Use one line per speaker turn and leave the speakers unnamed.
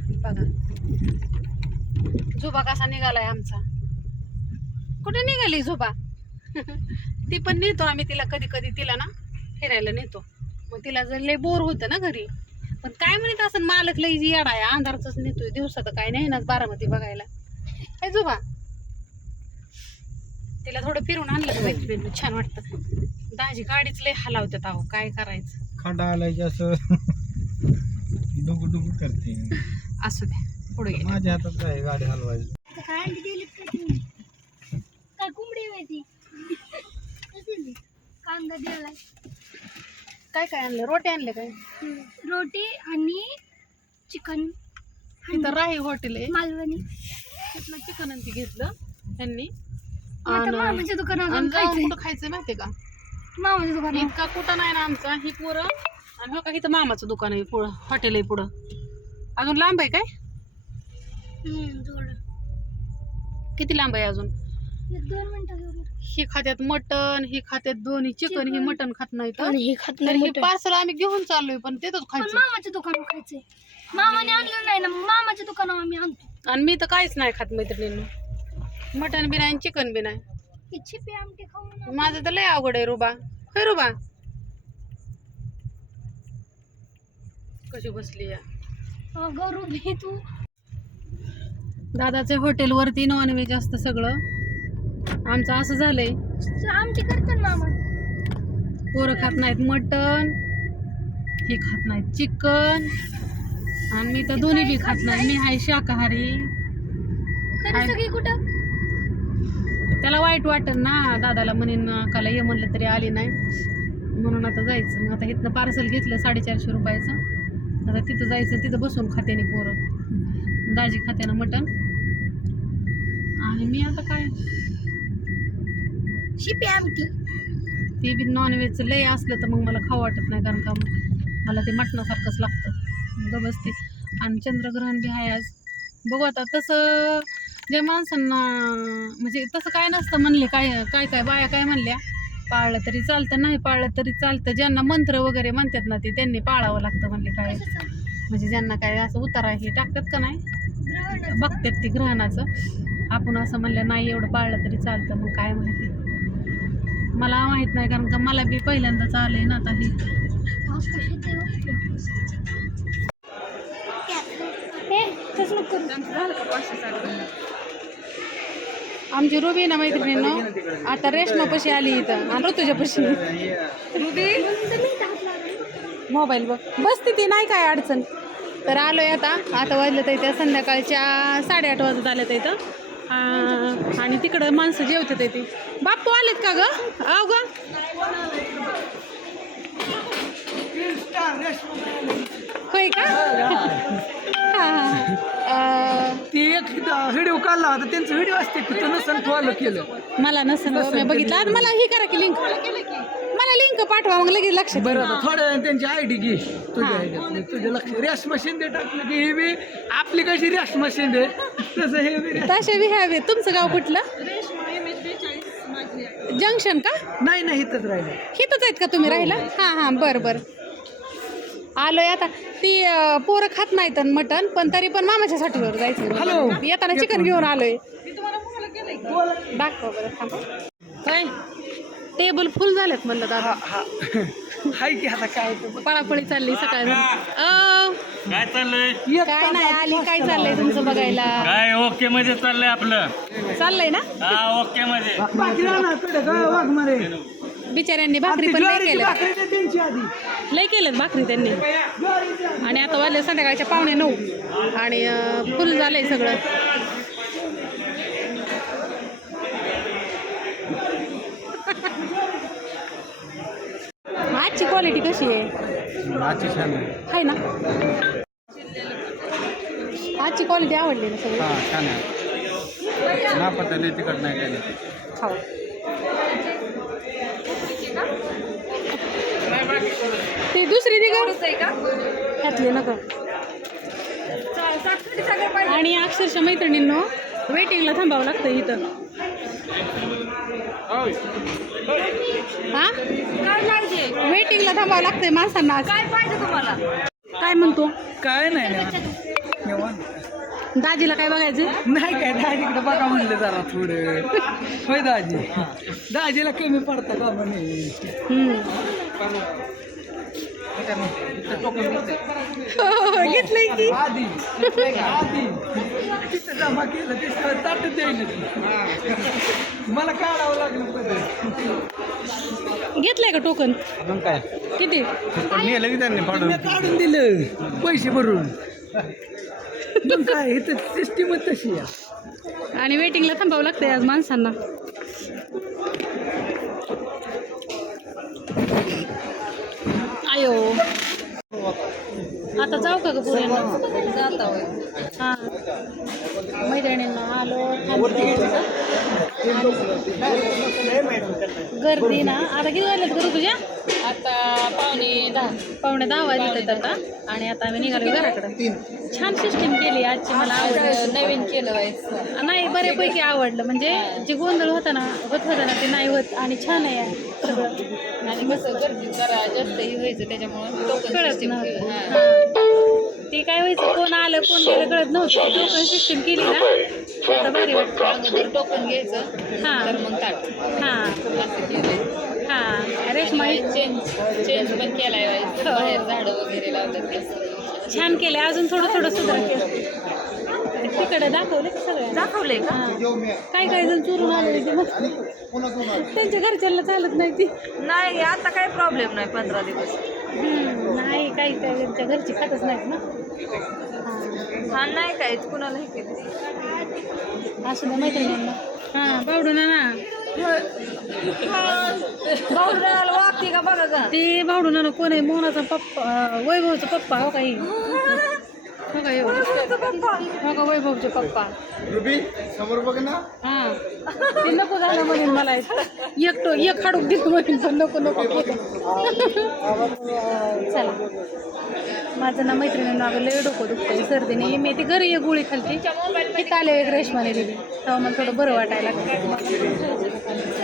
बघा झोपा कसा निघालाय आमचा. कुठे निघाली झोपा? ती पण नेतो आम्ही तिला, कधी कधी तिला ना फिरायला नेतो. मग तिला जर लय बोर होतं ना घरी, पण काय म्हणत असं मालक लय येडा आहे, अंधारच नेतोय, दिवसात काय नाही ना बारामती बघायला. काय झोपा तिला थोडं फिरून आणलं तर मैत्रिणी छान वाटतं. दाजी गाडीच लय हलावतात अहो, काय करायचं.
खडा आलाय की असं डुगू डुगू करते.
असू द्या पुढे गेलं.
माझ्या हातात काय गाडी हलवायची.
काय कोंबडी माहिती कांदा दिलाय.
काय काय आणलं? रोटी आणले काय?
रोटी आणि चिकन.
इथं राही हॉटेल आहे,
मालवणी.
तिथलं चिकन आणि ती घेतलं त्यांनी.
मामाच्या दुकानात
आणि जाऊन
खायचंय.
कुठं खायचं माहितीये का?
मामाच्या दुकानात
इतका कुठं नाही ना आमचा ही पुरं. आणि हो का इथं मामाचं दुकान आहे पुढं, हॉटेल आहे पुढं. अजून लांब आहे काय?
थोडं
किती लांब आहे अजून?
2 मिनिटं.
ही खात्यात मटन, ही खात्यात दोन्ही चिकन, ही मटन खात नाही तर.
हे खात
तर हे पार्सल आम्ही घेऊन चाललोय, पण तेच
पण
खायचं.
मामाच्या दुकानावर खायचंय. मामाने आणलं नाही ना, मग मामाच्या दुकानावर आम्ही आणतो.
आणि मी तर काहीच नाही खात मैत्रिणींनो, मटन बी नाही चिकन बी नाही.
ही छिपी आमटी खाऊन
माझं तर लय अवघड आहे रुबा. होय रुबा कशी बसली या
गरू भी तू.
दादाच्या हॉटेलवरती नॉनव्हेज असतं सगळं. आमचं असं झालंय,
आमची करतो ना मामा.
पोरं खात नाहीत मटन, ही खात नाहीत चिकन, आणि मी तर दोन्ही बी खात नाही. मी हाय शाकाहारी.
तरी सगळी कुठं?
त्याला वाईट वाटत ना, दादाला म्हणेन काला ये म्हणलं तरी आली नाही, म्हणून आता जायचं. मग आता इथनं पार्सल घेतलं 450 रुपयाचं. आता तिथं जायचं, तिथं बसून खात्याने पोरं. दाजी खात्यानं मटन आणि मी आता काय
शिपी आमटी.
ते बी नॉनव्हेजचं लय असलं तर मग मला खाऊ वाटत नाही, कारण का मला ते मटणासारखंच लागतं गबसते. आणि चंद्रग्रहण बी आहे आज, बघू आता. तसं जे माणसांना म्हणजे तसं काय नसतं म्हणले, काय काय काय बाया काय म्हणल्या, पाळलं तरी चालतं, नाही पाळलं तरी चालतं. ज्यांना मंत्र वगैरे म्हणतात ना, ते त्यांनी पाळावं लागतं म्हणले. काय म्हणजे ज्यांना काय असं उतारा हे टाकतात का नाही, बघतात ती ग्रहणाचं. आपण असं म्हणलं नाही एवढं पाळलं तरी चालतं, मग काय माहिती, मला माहित नाही, कारण का मला बी पहिल्यांदाच आलंय ना आता हे. आमची रुबी ना मैत्रिणींनो आता रेशमापाशी आली इथं, आणि ऋतुजापाशी. रुबी मोबाईल बघ बसती, ती नाही काय अडचण. तर आलोय आता वाजलं तर इथं संध्याकाळच्या 8:30 वाजत आल्या तर इथं. आणि तिकडं माणसं जेवतात ती. बाप्पू आलेत का ग? आव ग होय का?
ती एक व्हिडिओ काढला होता, त्यांचा व्हिडिओ असते की तो नसन फॉलो केलं.
मला नसेल मी बघितलं. आज मला ही करा की लिंक, मला लिंक पाठवा, मग लगेच लक्षात.
बरं आता थोड्या वेळाने त्यांची आयडी घे तुझ्या ह्याच्यात. तुझ्या लक्ष रेशमा शिंदे टाकलं की हे बी आपली कशी रेशमा शिंदे तसं हे बी
तसे बी हवे. तुमचं गाव कुठलं? जंक्शन का?
नाही इथंच राहिलं.
इथंच आहेत का तुम्ही राहिला? हां बरं बरं. आलोय आता. ती पोरं खात नाहीत मटण, पण तरी पण मामाच्या साठीवर जायचं.
हॅलो.
येताना चिकन घेऊन आलोय. दाखवा बरं, थांबा. काय टेबल फुल झालेत म्हणलं दादा.
हाय की आता काय
पळापळी चालली सकाळ.
काय चाललंय?
काय नाही आली. काय चाललंय तुमचं बघायला?
काय ओके मध्ये चाललंय आपलं.
चाललंय ना?
हा ओके मध्ये.
बिचाऱ्यांनी भाकरी पण लय केल्या,
त्यांची आधी
लय केलेत भाकरी त्यांनी. आणि आता वाजले संध्याकाळच्या 8:45 आणि फुल झालंय सगळं. आजची क्वालिटी कशी आहे? आहे ना? आजची क्वालिटी आवडली ना सगळी?
छान आहे ना, पटले तिकट नाही काय नाही.
खाऊ. ती दुसरी दिगं घातली नका. आणि अक्षरशः मैत्रिणींनो वेटिंगला थांबावं लागतं इथं. हा वेटिंगला थांबावं लागतंय माणसांना. काय पाहिजे तुम्हाला? काय म्हणतो
काय नाही निवांत.
दाजीला काय बघायचं
नाही काय दाजीकडे बघा म्हणलं जरा थोडं. होय दाजी, दाजीला कमी पडतं का म्हणे.
घेतलंय की
आधी तिथं जमा केलं ते ताट द्यायला मला काढावं लागलं पहिले.
घेतलंय का टोकन
मग काय
किती
नेलं की त्यांनी पाडून
मी काढून दिलं पैसे भरून. मग काय इथं सिस्टीमच तशी आहे.
आणि वेटिंगला थांबावं लागतंय आज माणसांना. आयो आता जाऊ का ग पुऱ्यांना हां मैत्रिणींना आलो गर्दी ना आता किती वाजल्यात करू तुझ्या
आता
पावणे 10 वाजलेत आता आणि आता आम्ही निघालो घराकडे. छान सिस्टीम केली आजची मला आवडलं.
नवीन केलं व्हायचं
नाही बऱ्यापैकी आवडलं म्हणजे जे गोंधळ होता ना ते नाही होत आणि छान आहे सगळं.
आणि कसं गर्दी जरा जास्तही व्हायचं त्याच्यामुळे टोकन
कळत
सिस्टीम
नव्हतं
हां
ते काय व्हायचं कोण आलं कोण गेलं कळत नव्हतं. टोकन सिस्टीम केली ना आता भारी वाटतं.
अगोदर टोकन घ्यायचं
हां
तर मग ताट
हां
असं केलंय.
हां रेश्मा
चेंज पण केलाय व्हायचं बाहेर झाडं वगैरे लावतात ते
छान केलं अजून थोडं सुधार केलं. तिकडे दाखवले सगळं
दाखवलंय का
काय काय जण चोरून आले ते मग त्यांच्या घरच्यांना चालत नाही ती
नाही आता काही प्रॉब्लेम नाही 15 दिवस
नाही काही काय त्यांच्या घरची खातच नाहीत ना.
हा नाही काय कुणालाही केलं
असं ना मैत्रिणींना हां बावडूना ना
बाहुराला वागते का बघा का
ते बावडूना कोण आहे मोहनाचा पप्पा वैभवचा पप्पा हो काही हो का हो का वैभवचे पप्पा
रुबी समोर बघ ना.
हां ते नको झालं म्हणून मला एक हाडूक दिलं म्हणून पण नको केलं. चला माझं ना मैत्रिणींना अगं लय डोकं दुखतंय सर्दीने मी ती घरी एक गोळी खालती तिथं आले एक रेशमाने दिली तेव्हा मला थोडं बरं वाटायला लागलं.